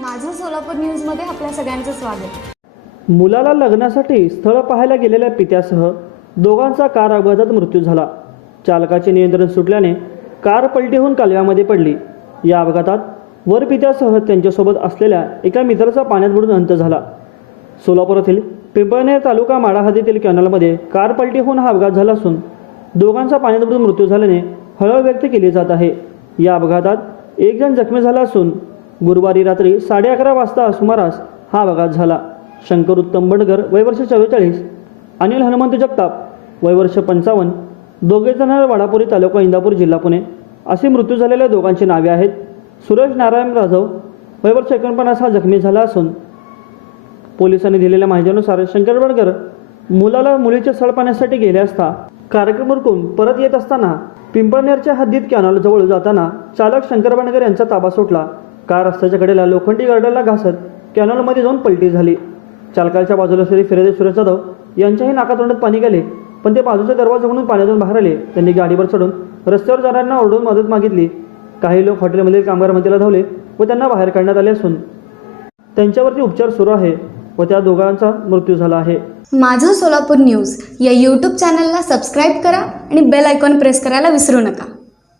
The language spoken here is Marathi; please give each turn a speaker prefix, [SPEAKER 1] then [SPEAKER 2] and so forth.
[SPEAKER 1] माझं सोलापूर न्यूजमध्ये आपल्या सगळ्यांचं स्वागत.
[SPEAKER 2] मुलाला लग्नासाठी स्थळ पाहायला गेलेल्या पित्यासह दोघांचा कार अपघातात मृत्यू झाला. चालकाचे नियंत्रण सुटल्याने कार पलटीहून कालव्यामध्ये पडली. या अपघातात वर पित्यासह त्यांच्यासोबत असलेल्या एका मित्राचा पाण्यात बुडून अंत झाला. सोलापुरातील पिंपळनेर तालुका माडा हद्दीतील कॅनलमध्ये कार पलटीहून हा अपघात झाला असून दोघांचा पाण्यात बुडून मृत्यू झाल्याने हळहळ व्यक्त केली जात आहे. या अपघातात एक जण जखमी झाला असून गुरुवारी रात्री साडे अकरा वाजता सुमारास हा अपघात झाला. शंकर उत्तम बंडगर वयवर्ष चव्वेचाळीस अनिल हनुमंत जगताप वयवर्ष पंचावन्न दोघे जण वाडापुरी तालुका इंदापूर जिल्हा पुणे. असे मृत्यू झालेल्या दोघांची नावे आहेत. सुरेश नारायण राजव वयवर्ष एकोणपन्नास हा जखमी झाला असून पोलिसांनी दिलेल्या माहितीनुसार शंकर बडकर मुलाला मुलीचे सळ पाण्यासाठी गेले असता कार्यक्रम उरकून परत येत असताना पिंपळनेरच्या हद्दीत कॅनॉलजवळ जाताना चालक शंकर बडकर यांचा ताबा सुटला. कार रस्त्याच्या कडेला लोखंडी गार्डरला घासत कॅनॉलमध्ये जाऊन पलटी झाली. चालकाच्या बाजूला असलेले फिरदे सुरेश जाधव यांच्याही नाकातोंडात पाणी गेले पण ते बाजूचा दरवाजा म्हणून पाण्यातून बाहेर आले. त्यांनी गाडीवर चढून रस्त्यावर जाणाऱ्यांना ओरडून मदत मागितली. काही लोक हॉटेलमधील कामगार मंदिराला धावले व त्यांना बाहेर काढण्यात आले असून त्यांच्यावरती उपचार सुरू आहे व त्या दोघांचा मृत्यू झाला आहे.
[SPEAKER 1] माझं सोलापूर न्यूज या यूट्यूब चॅनलला सबस्क्राईब करा आणि बेल आयकॉन प्रेस करायला विसरू नका.